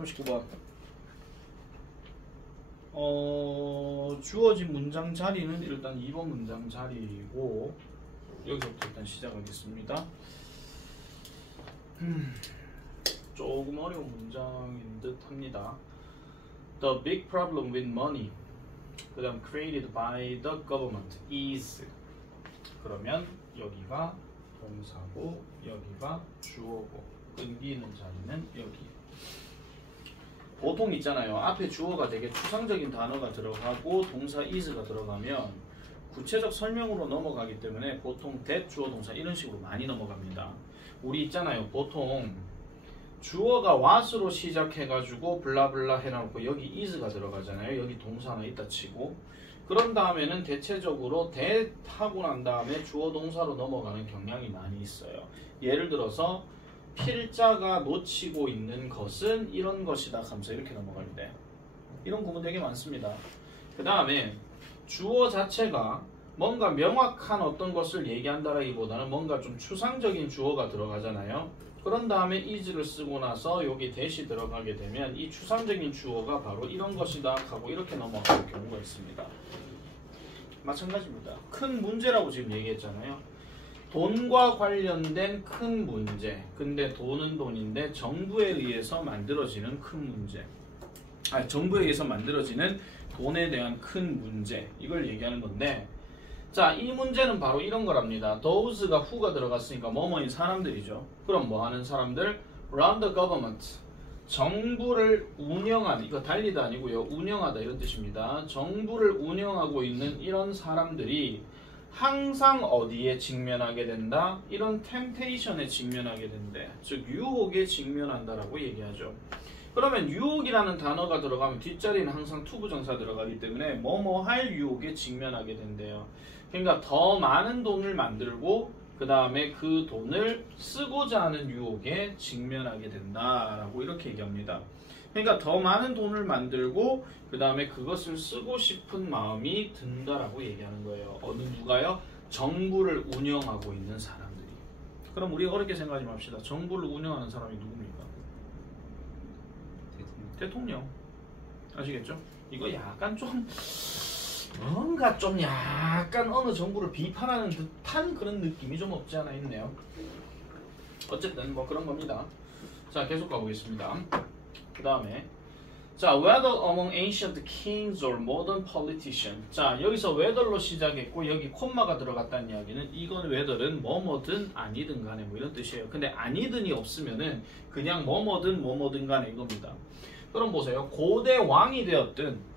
39번. 주어진 문장 자리는 일단 2번 문장 자리이고 여기서부터 일단 시작하겠습니다. 조금 어려운 문장인 듯 합니다. The big problem with money, 그 다음 created by the government is, 그러면 여기가 동사고 여기가 주어고 끊기는 자리는 여기. 보통 있잖아요. 앞에 주어가 되게 추상적인 단어가 들어가고 동사 is가 들어가면 구체적 설명으로 넘어가기 때문에 보통 that 주어 동사 이런 식으로 많이 넘어갑니다. 우리 있잖아요. 보통 주어가 what으로 시작해가지고 블라블라 해놓고 여기 is가 들어가잖아요. 여기 동사 하나 있다 치고 그런 다음에는 대체적으로 that 하고 난 다음에 주어 동사로 넘어가는 경향이 많이 있어요. 예를 들어서 필자가 놓치고 있는 것은 이런 것이다 하면서 이렇게 넘어갈 때 이런 구문 되게 많습니다. 그 다음에 주어 자체가 뭔가 명확한 어떤 것을 얘기한다라기보다는 뭔가 좀 추상적인 주어가 들어가잖아요. 그런 다음에 is를 쓰고 나서 여기 that이 들어가게 되면 이 추상적인 주어가 바로 이런 것이다 하고 이렇게 넘어가는 경우가 있습니다. 마찬가지입니다. 큰 문제라고 지금 얘기했잖아요. 돈과 관련된 큰 문제. 근데 돈은 돈인데 정부에 의해서 만들어지는 큰 문제. 정부에 의해서 만들어지는 돈에 대한 큰 문제. 이걸 얘기하는 건데 자, 이 문제는 바로 이런 거랍니다. those가 who가 들어갔으니까 뭐뭐인 사람들이죠. 그럼 뭐 하는 사람들? run the government. 정부를 운영하는, 이거 달리다 아니고요. 운영하다 이런 뜻입니다. 정부를 운영하고 있는 이런 사람들이 항상 어디에 직면하게 된다? 이런 템테이션에 직면하게 된대. 즉 유혹에 직면한다라고 얘기하죠. 그러면 유혹이라는 단어가 들어가면 뒷자리는 항상 투부정사 들어가기 때문에 뭐뭐 할 유혹에 직면하게 된대요. 그러니까 더 많은 돈을 만들고 그 다음에 그 돈을 쓰고자 하는 유혹에 직면하게 된다라고 이렇게 얘기합니다. 그러니까 더 많은 돈을 만들고 그 다음에 그것을 쓰고 싶은 마음이 든다라고 얘기하는 거예요. 어느 누가요? 정부를 운영하고 있는 사람들이. 그럼 우리 어렵게 생각하지 맙시다. 정부를 운영하는 사람이 누굽니까? 대통령. 아시겠죠? 이거 약간 좀 뭔가 좀 약간 어느 정부를 비판하는 듯한 그런 느낌이 좀 없지 않아 있네요. 어쨌든 뭐 그런 겁니다. 자, 계속 가보겠습니다. 그 다음에 자, whether among ancient kings or modern politicians. 자, 여기서 whether로 시작했고 여기 콤마가 들어갔다는 이야기는 이건 whether은 뭐뭐든 아니든 간에 뭐 이런 뜻이에요. 근데 아니든이 없으면은 그냥 뭐뭐든 간에 이겁니다. 그럼 보세요. 고대 왕이 되었든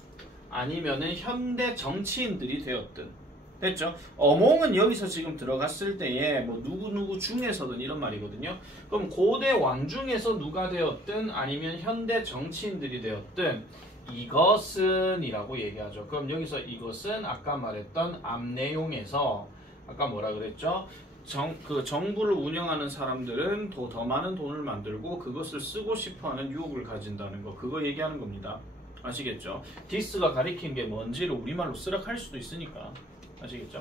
아니면은 현대 정치인들이 되었든 됐죠? among은 여기서 지금 들어갔을 때에 뭐 누구 중에서든 이런 말이거든요. 그럼 고대 왕 중에서 누가 되었든 아니면 현대 정치인들이 되었든 이것은 이라고 얘기하죠. 그럼 여기서 이것은 아까 말했던 앞 내용에서 아까 뭐라 그랬죠? 정부를 운영하는 사람들은 더 많은 돈을 만들고 그것을 쓰고 싶어하는 유혹을 가진다는 거, 그거 얘기하는 겁니다. 아시겠죠? this가 가리킨 게 뭔지를 우리말로 쓰라 할 수도 있으니까 아시겠죠?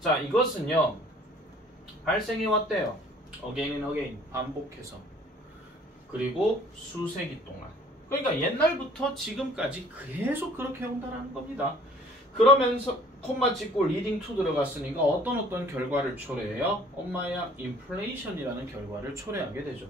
자, 이것은요 발생해 왔대요. again and again, 반복해서. 그리고 수세기 동안. 그러니까 옛날부터 지금까지 계속 그렇게 해온다는 겁니다. 그러면서 콤마 찍고 leading to 들어갔으니까 어떤 결과를 초래해요? 엄마야 inflation이라는 결과를 초래하게 되죠.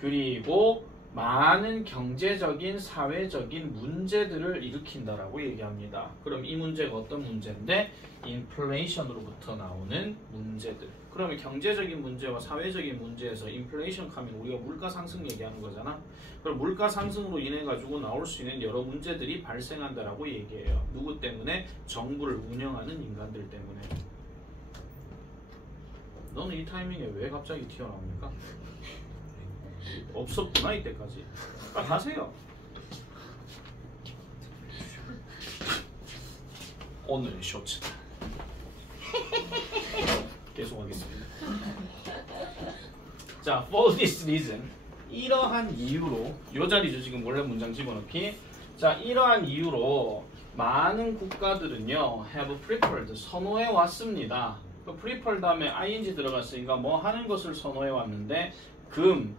그리고 많은 경제적인 사회적인 문제들을 일으킨다라고 얘기합니다. 그럼 이 문제가 어떤 문제인데? 인플레이션으로부터 나오는 문제들. 그러면 경제적인 문제와 사회적인 문제에서 인플레이션 하면 우리가 물가 상승 얘기하는 거잖아. 그럼 물가 상승으로 인해 가지고 나올 수 있는 여러 문제들이 발생한다라고 얘기해요. 누구 때문에? 정부를 운영하는 인간들 때문에. 너는 이 타이밍에 왜 갑자기 튀어나옵니까? 없었구나 이때까지. 빨리 가세요. 오늘의 쇼츠 계속하겠습니다. 자, for this reason, 이러한 이유로, 요 자리죠 지금 원래 문장 집어넣기. 자, 이러한 이유로 많은 국가들은요 have preferred, 선호해 왔습니다. 그 prefer 다음에 ing 들어갔으니까 뭐 하는 것을 선호해 왔는데 금,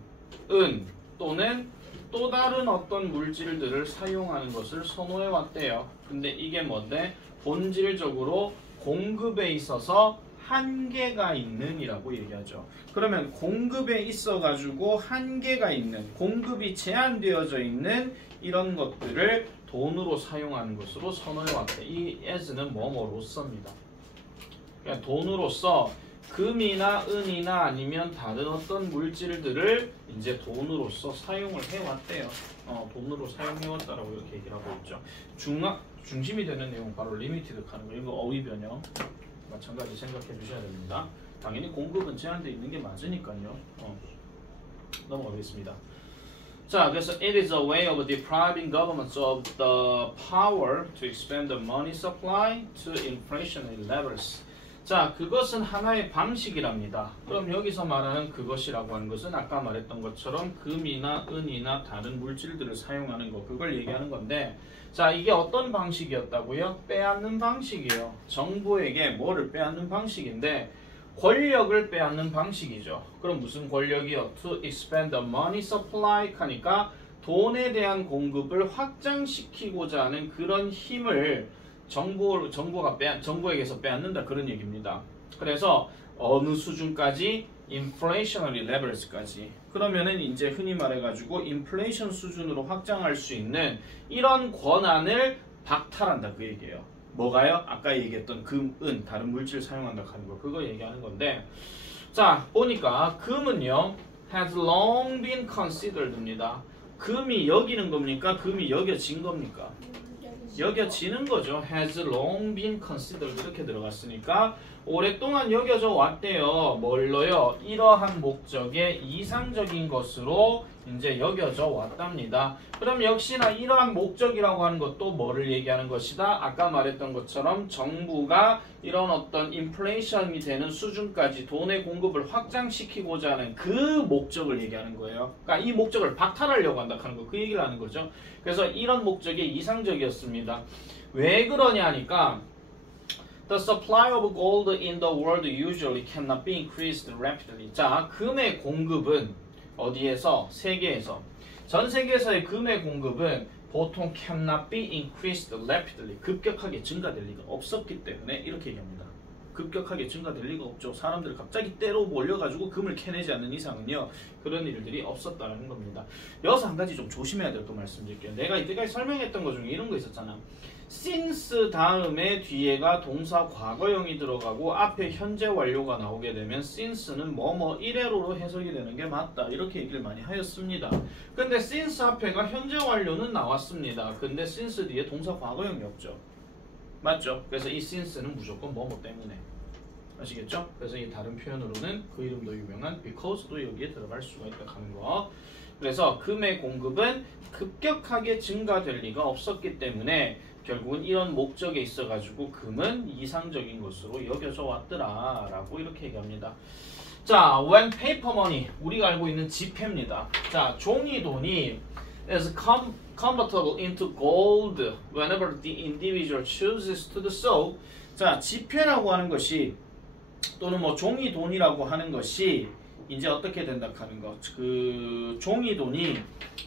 은 또는 또 다른 어떤 물질들을 사용하는 것을 선호해 왔대요. 근데 이게 뭔데? 본질적으로 공급에 있어서 한계가 있는 이라고 얘기하죠. 그러면 공급에 있어 가지고 한계가 있는, 공급이 제한되어져 있는 이런 것들을 돈으로 사용하는 것으로 선호해 왔대. 이 as는 뭐뭐로서입니다. 그러니까 돈으로서 금이나 은이나 아니면 다른 어떤 물질들을 이제 돈으로서 사용을 해왔대요. 돈으로 사용해왔다라고 이렇게 얘기를 하고 있죠. 중심이 되는 내용 바로 리미티드 하는 거. 이거 어휘 변형 마찬가지 생각해 주셔야 됩니다. 당연히 공급은 제한되어 있는 게 맞으니까요. 넘어가겠습니다. 자, 그래서 it is a way of depriving governments of the power to expand the money supply to inflationary levels. 자, 그것은 하나의 방식이랍니다. 그럼 여기서 말하는 그것이라고 하는 것은 아까 말했던 것처럼 금이나 은이나 다른 물질들을 사용하는 거, 그걸 얘기하는 건데, 자, 이게 어떤 방식이었다고요? 빼앗는 방식이에요. 정부에게 뭐를 빼앗는 방식인데 권력을 빼앗는 방식이죠. 그럼 무슨 권력이요? To expand the money supply 하니까 돈에 대한 공급을 확장시키고자 하는 그런 힘을 정부에게서 빼앗는다, 그런 얘기입니다. 그래서 어느 수준까지? inflationary levels까지. 그러면은 이제 흔히 말해가지고 인플레이션 수준으로 확장할 수 있는 이런 권한을 박탈한다, 그 얘기예요. 뭐가요? 아까 얘기했던 금, 은, 다른 물질 사용한다 하는 거, 그거 얘기하는 건데, 자, 보니까 금은요 has long been considered입니다. 금이 여기는 겁니까? 금이 여겨진 겁니까? 여겨지는 거죠. has long been considered 이렇게 들어갔으니까 오랫동안 여겨져 왔대요. 뭘로요? 이러한 목적의 이상적인 것으로 이제 여겨져 왔답니다. 그럼 역시나 이러한 목적이라고 하는 것도 뭐를 얘기하는 것이다? 아까 말했던 것처럼 정부가 이런 어떤 인플레이션이 되는 수준까지 돈의 공급을 확장시키고자 하는 그 목적을 얘기하는 거예요. 그러니까 이 목적을 박탈하려고 한다 하는 거, 그 얘기를 하는 거죠. 그래서 이런 목적이 이상적이었습니다. 왜 그러냐 하니까 The supply of gold in the world usually cannot be increased rapidly. 자, 금의 공급은 어디에서? 세계에서. 전 세계에서의 금의 공급은 보통 cannot be increased rapidly. 급격하게 증가될 리가 없었기 때문에 이렇게 얘기합니다. 급격하게 증가될 리가 없죠. 사람들 갑자기 때로 몰려가지고 금을 캐내지 않는 이상은요, 그런 일들이 없었다는 겁니다. 여기서 한 가지 좀 조심해야 될 거 말씀드릴게요. 내가 이때까지 설명했던 것 중에 이런 거 있었잖아. since 다음에 뒤에가 동사 과거형이 들어가고 앞에 현재 완료가 나오게 되면 since는 뭐뭐 이래로로 해석이 되는 게 맞다, 이렇게 얘기를 많이 하였습니다. 근데 since 앞에가 현재 완료는 나왔습니다. 근데 since 뒤에 동사 과거형이 없죠. 맞죠? 그래서 이 since는 무조건 뭐뭐 때문에. 아시겠죠? 그래서 이 다른 표현으로는 그 이름도 유명한 because도 여기에 들어갈 수가 있다 하는 거. 그래서 금의 공급은 급격하게 증가될 리가 없었기 때문에 결국은 이런 목적에 있어가지고 금은 이상적인 것으로 여겨져 왔더라 라고 이렇게 얘기합니다. 자, when paper money, 우리가 알고 있는 지폐입니다. 자, 종이돈이 is convertible into gold whenever the individual chooses to do so. 자, 지폐라고 하는 것이 또는 뭐 종이돈이라고 하는 것이 이제 어떻게 된다 하는 거. 그 종이돈이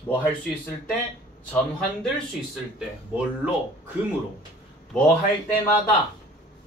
뭐 할 수 있을 때? 전환될 수 있을 때. 뭘로? 금으로. 뭐 할 때마다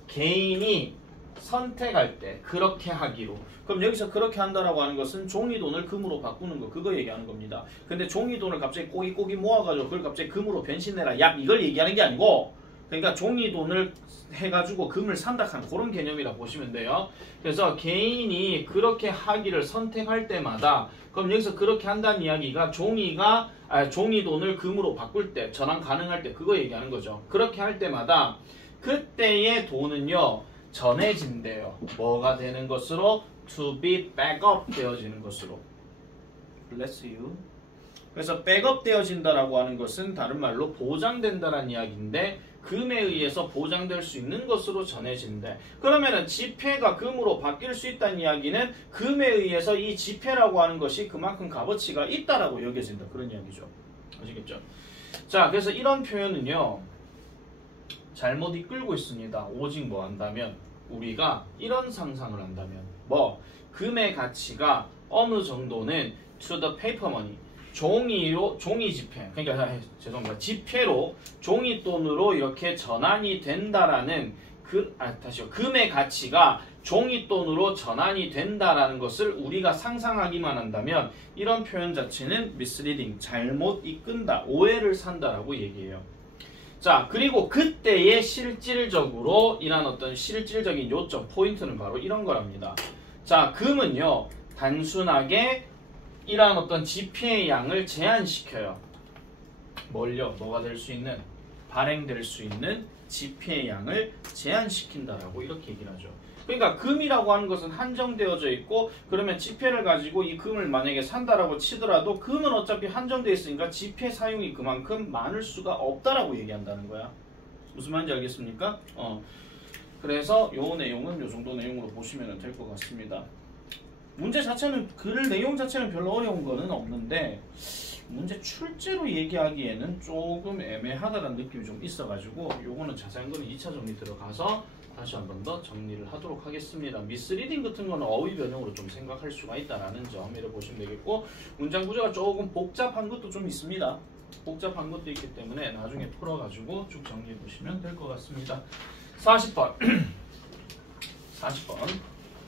개인이 선택할 때 그렇게 하기로. 그럼 여기서 그렇게 한다라고 하는 것은 종이돈을 금으로 바꾸는 거, 그거 얘기하는 겁니다. 근데 종이돈을 갑자기 꼬깃꼬깃 모아가지고 그걸 갑자기 금으로 변신해라, 야, 이걸 얘기하는 게 아니고, 그러니까 종이돈을 해가지고 금을 산다 하는 그런 개념이라 보시면 돼요. 그래서 개인이 그렇게 하기를 선택할 때마다, 그럼 여기서 그렇게 한다는 이야기가 종이돈을 금으로 바꿀 때, 전환 가능할 때, 그거 얘기하는 거죠. 그렇게 할 때마다 그때의 돈은요 전해진대요. 뭐가 되는 것으로? To be back up 되어지는 것으로. Bless you. 그래서 백업 되어진다라고 하는 것은 다른 말로 보장된다라는 이야기인데, 금에 의해서 보장될 수 있는 것으로 전해진대. 그러면은 지폐가 금으로 바뀔 수 있다는 이야기는 금에 의해서 이 지폐라고 하는 것이 그만큼 값어치가 있다라고 여겨진다, 그런 이야기죠. 아시겠죠? 자, 그래서 이런 표현은요 잘못 이끌고 있습니다. 오직 뭐 한다면, 우리가 이런 상상을 한다면, 뭐 금의 가치가 어느 정도는 to the paper money, 종이 지폐, 그러니까 죄송합니다. 지폐로 종이 돈으로 이렇게 전환이 된다라는 금의 가치가 종이 돈으로 전환이 된다라는 것을 우리가 상상하기만 한다면 이런 표현 자체는 misleading, 잘못 이끈다, 오해를 산다라고 얘기해요. 자, 그리고 그때의 실질적으로 이란 어떤 실질적인 요점, 포인트는 바로 이런 거랍니다. 자, 금은요, 단순하게 이러한 어떤 지폐의 양을 제한시켜요. 뭘요? 뭐가 될 수 있는, 발행될 수 있는 지폐의 양을 제한시킨다라고 이렇게 얘기를 하죠. 그러니까 금이라고 하는 것은 한정되어져 있고, 그러면 지폐를 가지고 이 금을 만약에 산다라고 치더라도 금은 어차피 한정되어 있으니까 지폐 사용이 그만큼 많을 수가 없다라고 얘기한다는 거야. 무슨 말인지 알겠습니까? 그래서 요 내용은 요 정도 내용으로 보시면 될 것 같습니다. 문제 자체는, 글 내용 자체는 별로 어려운 거는 없는데 문제 출제로 얘기하기에는 조금 애매하다는 느낌이 좀 있어가지고 요거는 자세한 거는 2차 정리 들어가서 다시 한 번 더 정리를 하도록 하겠습니다. 미스리딩 같은 거는 어휘 변형으로 좀 생각할 수가 있다라는 점을 보시면 되겠고, 문장 구조가 조금 복잡한 것도 좀 있습니다. 복잡한 것도 있기 때문에 나중에 풀어가지고 쭉 정리해 보시면 될 것 같습니다. 40번 40번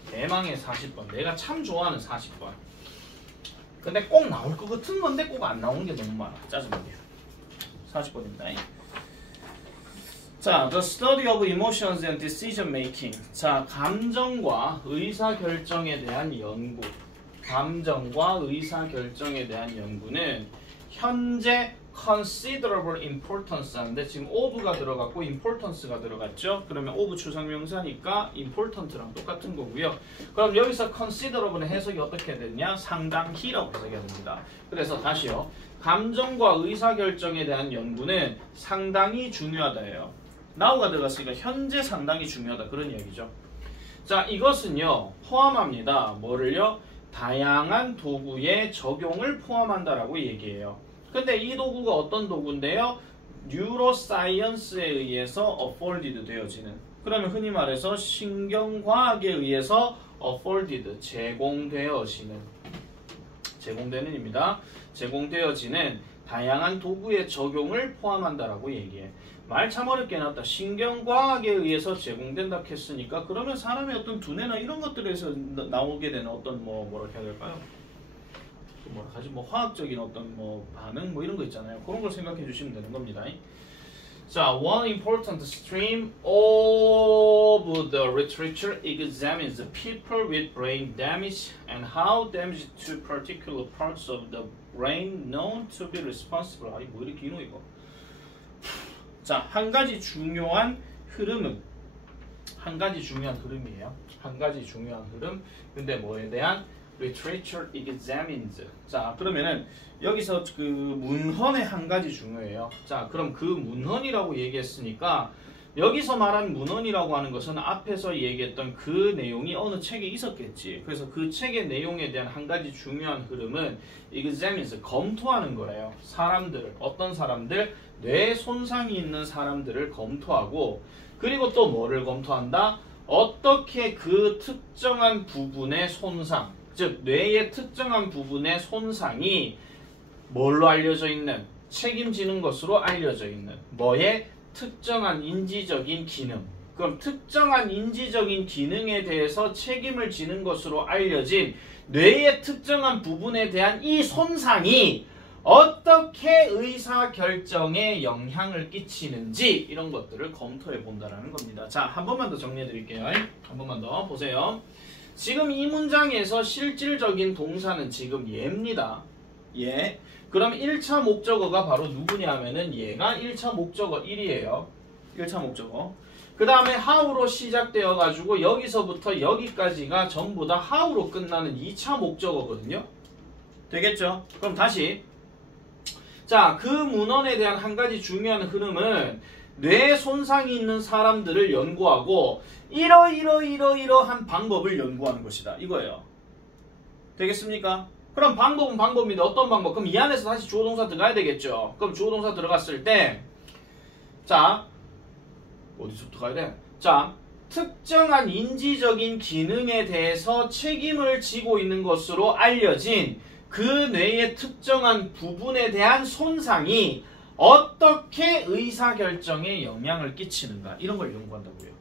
대망의 40번, 내가 참 좋아하는 40번. 근데 꼭 나올 것 같은 건데 꼭 안 나오는 게 너무 많아. 짜증나게. 40번입니다. 자, the study of emotions and decision making. 자, 감정과 의사결정에 대한 연구. 감정과 의사결정에 대한 연구는 현재 considerable importance 하는데 지금 of가 들어갔고 importance가 들어갔죠. 그러면 of 추상명사니까 important랑 똑같은 거고요. 그럼 여기서 considerable의 해석이 어떻게 되냐? 상당히라고 해석해야 됩니다. 그래서 다시요. 감정과 의사결정에 대한 연구는 상당히 중요하다예요. now가 들어갔으니까 현재 상당히 중요하다, 그런 이야기죠. 자, 이것은요 포함합니다. 뭐를요? 다양한 도구의 적용을 포함한다라고 얘기해요. 근데 이 도구가 어떤 도구인데요? 뉴로사이언스에 의해서 afforded 되어지는, 그러면 흔히 말해서 신경과학에 의해서 afforded, 제공되어지는, 제공되는입니다. 제공되어지는 다양한 도구의 적용을 포함한다라고 얘기해. 말 참 어렵게 해놨다. 신경과학에 의해서 제공된다 했으니까 그러면 사람의 어떤 두뇌나 이런 것들에서 나오게 되는 어떤 뭐라 해야 될까요? 뭐라 하지? 화학적인 어떤 반응 이런 거 있잖아요. 그런 걸 생각해 주시면 되는 겁니다. 자, one important stream of the literature examines the people with brain damage and how damage to particular parts of the brain known to be responsible. 아니 뭐 이렇게 기노 이거. 자, 한 가지 중요한 흐름은, 한 가지 중요한 흐름이에요. 한 가지 중요한 흐름. 근데 뭐에 대한? literature examines. 자, 그러면은 여기서 그 문헌의 한 가지 중요해요. 자, 그럼 그 문헌이라고 얘기했으니까 여기서 말한 문헌이라고 하는 것은 앞에서 얘기했던 그 내용이 어느 책에 있었겠지. 그래서 그 책의 내용에 대한 한 가지 중요한 흐름은 examines, 검토하는 거래요. 사람들을, 어떤 사람들, 뇌 손상이 있는 사람들을 검토하고, 그리고 또 뭐를 검토한다? 어떻게 그 특정한 부분의 손상, 즉 뇌의 특정한 부분의 손상이 뭘로 알려져 있는? 책임지는 것으로 알려져 있는 뭐의? 특정한 인지적인 기능. 그럼 특정한 인지적인 기능에 대해서 책임을 지는 것으로 알려진 뇌의 특정한 부분에 대한 이 손상이 어떻게 의사결정에 영향을 끼치는지 이런 것들을 검토해 본다는 겁니다. 자, 한 번만 더 정리해 드릴게요. 한 번만 더 보세요. 지금 이 문장에서 실질적인 동사는 지금 얘입니다. 얘. 그럼 1차 목적어가 바로 누구냐 하면은 얘가 1차 목적어 1이에요. 1차 목적어. 그 다음에 how로 시작되어 가지고 여기서부터 여기까지가 전부 다 how로 끝나는 2차 목적어거든요. 되겠죠? 그럼 다시. 자, 그 문헌에 대한 한 가지 중요한 흐름은 뇌 손상이 있는 사람들을 연구하고 이러한 방법을 연구하는 것이다. 이거예요. 되겠습니까? 그럼 방법은 방법인데 어떤 방법? 그럼 이 안에서 다시 주어 동사 들어가야 되겠죠. 그럼 주어 동사 들어갔을 때, 자, 어디서부터 가야 돼? 자, 특정한 인지적인 기능에 대해서 책임을 지고 있는 것으로 알려진 그 뇌의 특정한 부분에 대한 손상이 어떻게 의사결정에 영향을 끼치는가 이런 걸 연구한다고요.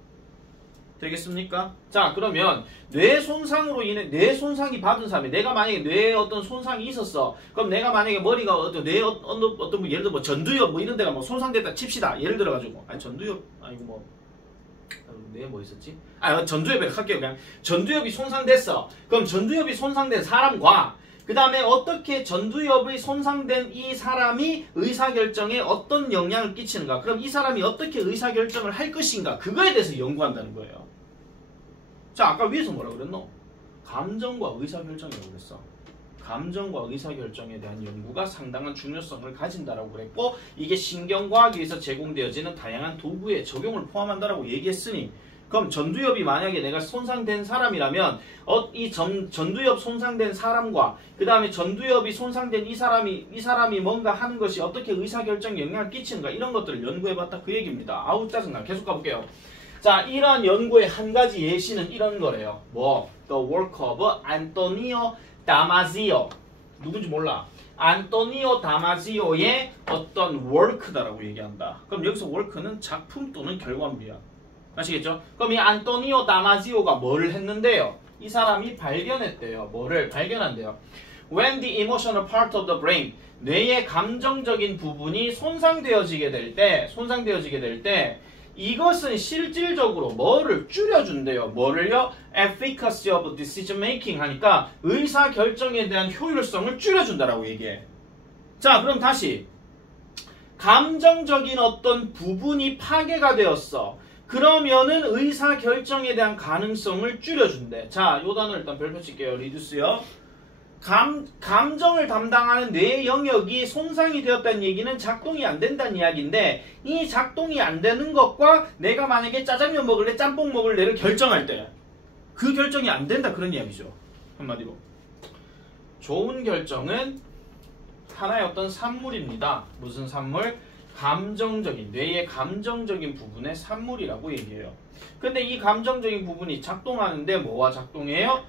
되겠습니까? 자, 그러면 뇌 손상으로 인해 뇌 손상이 받은 사람이 내가 만약에 뇌에 어떤 손상이 있었어. 그럼 내가 만약에 머리가 어떤 뇌 어떤 뭐 예를 들어 뭐 전두엽 뭐 이런 데가 뭐 손상됐다 칩시다. 예를 들어 가지고 아니 전두엽 아니고 뭐 뇌에 뭐 있었지? 전두엽에 할게요. 그냥 전두엽이 손상됐어. 그럼 전두엽이 손상된 사람과 그 다음에 어떻게 전두엽이 손상된 이 사람이 의사결정에 어떤 영향을 끼치는가. 그럼 이 사람이 어떻게 의사결정을 할 것인가. 그거에 대해서 연구한다는 거예요. 자, 아까 위에서 뭐라고 그랬노? 감정과 의사결정이라고 그랬어. 감정과 의사결정에 대한 연구가 상당한 중요성을 가진다라고 그랬고 이게 신경과학에서 제공되어지는 다양한 도구의 적용을 포함한다라고 얘기했으니 그럼 전두엽이 만약에 내가 손상된 사람이라면 이 전두엽 손상된 사람과 그 다음에 전두엽이 손상된 이 사람이 뭔가 하는 것이 어떻게 의사결정에 영향을 끼치는가 이런 것들을 연구해봤다 그 얘기입니다. 아우 짜증나. 계속 가볼게요. 자, 이러한 연구의 한 가지 예시는 이런 거래요. 뭐 The work of Antonio Damasio. 누군지 몰라. 안토니오 다마지오의 어떤 work다라고 얘기한다. 그럼 여기서 work는 작품 또는 결과물이야. 아시겠죠? 그럼 이 안토니오 다마지오가 뭐를 했는데요? 이 사람이 발견했대요. 뭐를 발견한대요? When the emotional part of the brain, 뇌의 감정적인 부분이 손상되어지게 될 때 이것은 실질적으로 뭐를 줄여준대요. 뭐를요? Efficacy of decision making 하니까 의사결정에 대한 효율성을 줄여준다라고 얘기해. 자, 그럼 다시 감정적인 어떤 부분이 파괴가 되었어. 그러면은 의사결정에 대한 가능성을 줄여준대. 자, 요 단어 일단 별표 칠게요. reduce요. 감정을 담당하는 뇌의 영역이 손상이 되었다는 얘기는 작동이 안 된다는 이야기인데 이 작동이 안 되는 것과 내가 만약에 짜장면 먹을래 짬뽕 먹을래를 결정할 때 그 결정이 안 된다 그런 이야기죠. 한마디로 좋은 결정은 하나의 어떤 산물입니다. 무슨 산물? 감정적인 뇌의 감정적인 부분의 산물이라고 얘기해요. 근데 이 감정적인 부분이 작동하는데 뭐와 작동해요?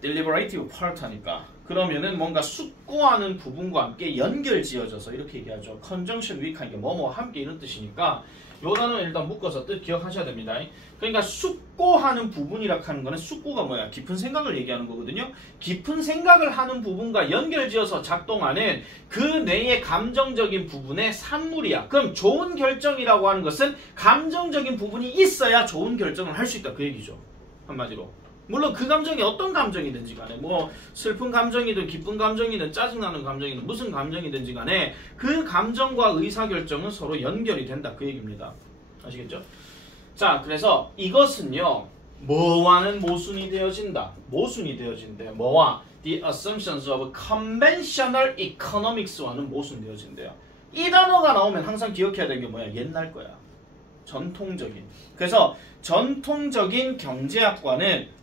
deliberative part 하니까 그러면은 뭔가 숙고하는 부분과 함께 연결지어져서 이렇게 얘기하죠. conjunction with 하니까 뭐뭐 함께 이런 뜻이니까 요 단어는 일단 묶어서 뜻 기억하셔야 됩니다. 그러니까 숙고하는 부분이라 하는 거는 숙고가 뭐야? 깊은 생각을 얘기하는 거거든요. 깊은 생각을 하는 부분과 연결지어서 작동하는 그 뇌의 감정적인 부분의 산물이야. 그럼 좋은 결정이라고 하는 것은 감정적인 부분이 있어야 좋은 결정을 할 수 있다 그 얘기죠. 한마디로. 물론 그 감정이 어떤 감정이든지 간에 뭐 슬픈 감정이든 기쁜 감정이든 짜증나는 감정이든 무슨 감정이든지 간에 그 감정과 의사결정은 서로 연결이 된다 그 얘기입니다. 아시겠죠? 자, 그래서 이것은요 뭐와는 모순이 되어진다. 모순이 되어진대요. 뭐와? The assumptions of conventional economics와는 모순되어진대요. 이 단어가 나오면 항상 기억해야 되는 게 뭐야? 옛날 거야. 전통적인. 그래서 전통적인 경제학과는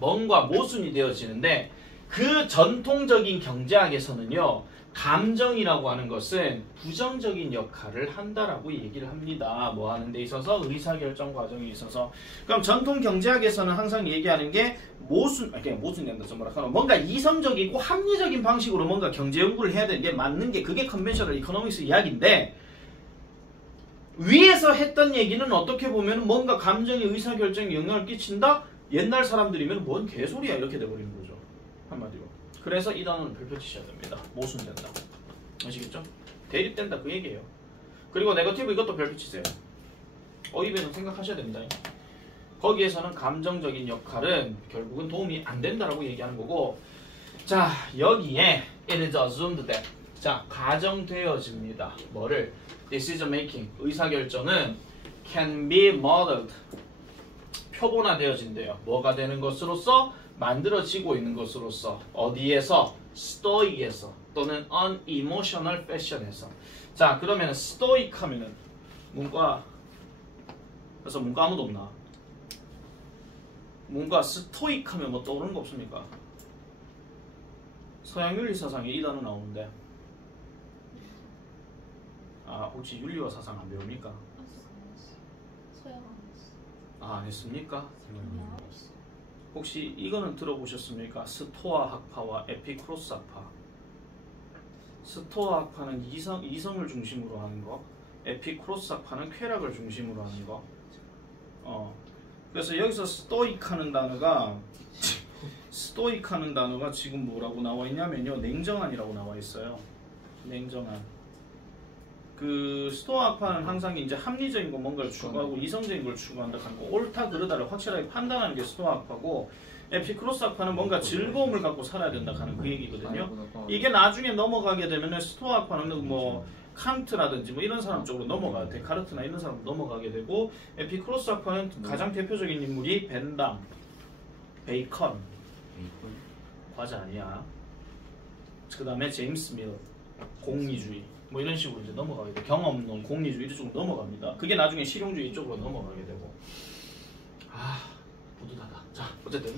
뭔가 모순이 되어지는데 그 전통적인 경제학에서는요 감정이라고 하는 것은 부정적인 역할을 한다라고 얘기를 합니다. 뭐 하는 데 있어서 의사결정 과정에 있어서. 그럼 전통 경제학에서는 항상 얘기하는 게 모순된다. 뭔가 이성적이고 합리적인 방식으로 뭔가 경제 연구를 해야 되는 게 맞는 게 그게 컨벤셔널 이코노믹스 이야기인데 위에서 했던 얘기는 어떻게 보면 뭔가 감정의 의사결정에 영향을 끼친다? 옛날 사람들이면 뭔 개소리야 이렇게 돼버리는 거죠. 한마디로. 그래서 이 단어는 별표 치셔야 됩니다. 모순된다. 아시겠죠? 대립된다 그 얘기예요. 그리고 네거티브 이것도 별표 치세요. 어휘배는 생각하셔야 됩니다. 거기에서는 감정적인 역할은 결국은 도움이 안 된다라고 얘기하는 거고 자 여기에 it is assumed that 자 가정되어집니다. 뭐를? decision making 의사결정은 can be modeled 표본화되어진대요. 뭐가 되는 것으로서? 만들어지고 있는 것으로서. 어디에서? 스토익에서 또는 unemotional fashion에서. 자 그러면 스토익 하면은 문과 그래서 문과 아무도 없나? 문과 스토익 하면 뭐 떠오르는 거 없습니까? 서양 윤리 사상에 이 단어 나오는데 아 혹시 윤리와 사상 안 배웁니까? 서양 안 했어. 아, 안 했습니까? 혹시 이거는 들어보셨습니까? 스토아 학파와 에피크로스 학파. 스토아 학파는 이성을 중심으로 하는 거, 에피크로스 학파는 쾌락을 중심으로 하는 거. 그래서 여기서 스토익하는 단어가 지금 뭐라고 나와 있냐면요, 냉정한이라고 나와 있어요. 냉정한. 그 스토아 학파는 항상 이제 합리적인 거 뭔가를 추구하고 이성적인 걸 추구한다 하는 거, 옳다 그르다를 확실하게 판단하는 게 스토아 학파고, 에피크로스 학파는 뭔가 즐거움을 갖고 살아야 된다 하는 그 얘기거든요. 이게 나중에 넘어가게 되면은 스토아 학파는 뭐 칸트라든지 뭐 이런 사람 쪽으로 넘어가게 돼. 데카르트나 이런 사람 넘어가게 되고, 에피크로스 학파는 가장 대표적인 인물이 벤담, 베이컨, 과자 아니야. 그 다음에 제임스 밀, 공리주의 뭐 이런 식으로 이제 넘어가게 돼. 경험론, 공리주의 이쪽으로 넘어갑니다. 그게 나중에 실용주의 쪽으로 넘어가게 되고. 뿌듯하다. 자, 어쨌든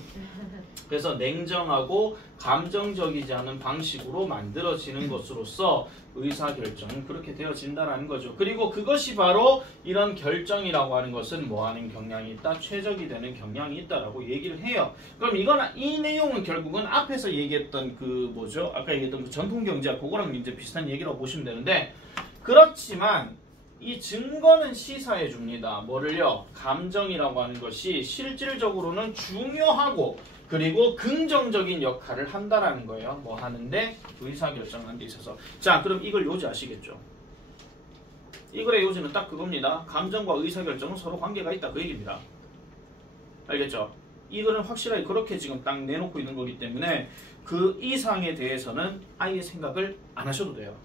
그래서 냉정하고 감정적이지 않은 방식으로 만들어지는 것으로서 의사결정은 그렇게 되어진다라는 거죠. 그리고 그것이 바로 이런 결정이라고 하는 것은 뭐 하는 경향이 있다? 최적이 되는 경향이 있다라고 얘기를 해요. 그럼 이 내용은 결국은 앞에서 얘기했던 그 뭐죠? 아까 얘기했던 그 전통경제학 그거랑 이제 비슷한 얘기라고 보시면 되는데, 그렇지만 이 증거는 시사해 줍니다. 뭐를요? 감정이라고 하는 것이 실질적으로는 중요하고 그리고 긍정적인 역할을 한다라는 거예요. 뭐 하는데? 의사결정하는 데 있어서. 자, 그럼 이걸 요지 아시겠죠? 이 글의 요지는 딱 그겁니다. 감정과 의사결정은 서로 관계가 있다, 그 얘기입니다. 알겠죠? 이 글은 확실하게 그렇게 지금 딱 내놓고 있는 거기 때문에 그 이상에 대해서는 아예 생각을 안 하셔도 돼요.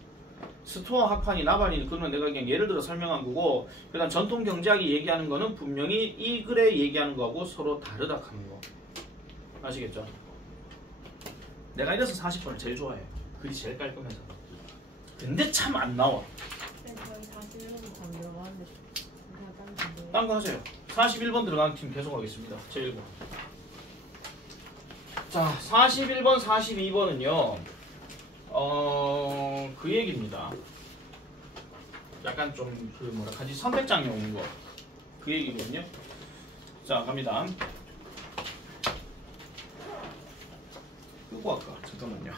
스토아 학파니 나발니 그러면 내가 그냥 예를 들어 설명한 거고, 그다음 전통 경제학이 얘기하는 거는 분명히 이 글에 얘기하는 거하고 서로 다르다 하는 거. 아시겠죠? 내가 이래서 40번을 제일 좋아해. 글이 제일 깔끔해서. 근데 참 안 나와. 저희 41번 안 들어가는데 딴 거 하세요. 41번 들어가는 팀 계속 하겠습니다. 제1번. 자, 41번, 42번은요. 그 얘기입니다. 약간 좀 그 뭐라 하지, 선택장에 오는 거. 그 얘기거든요. 자, 갑니다. 끄고 할까? 잠깐만요.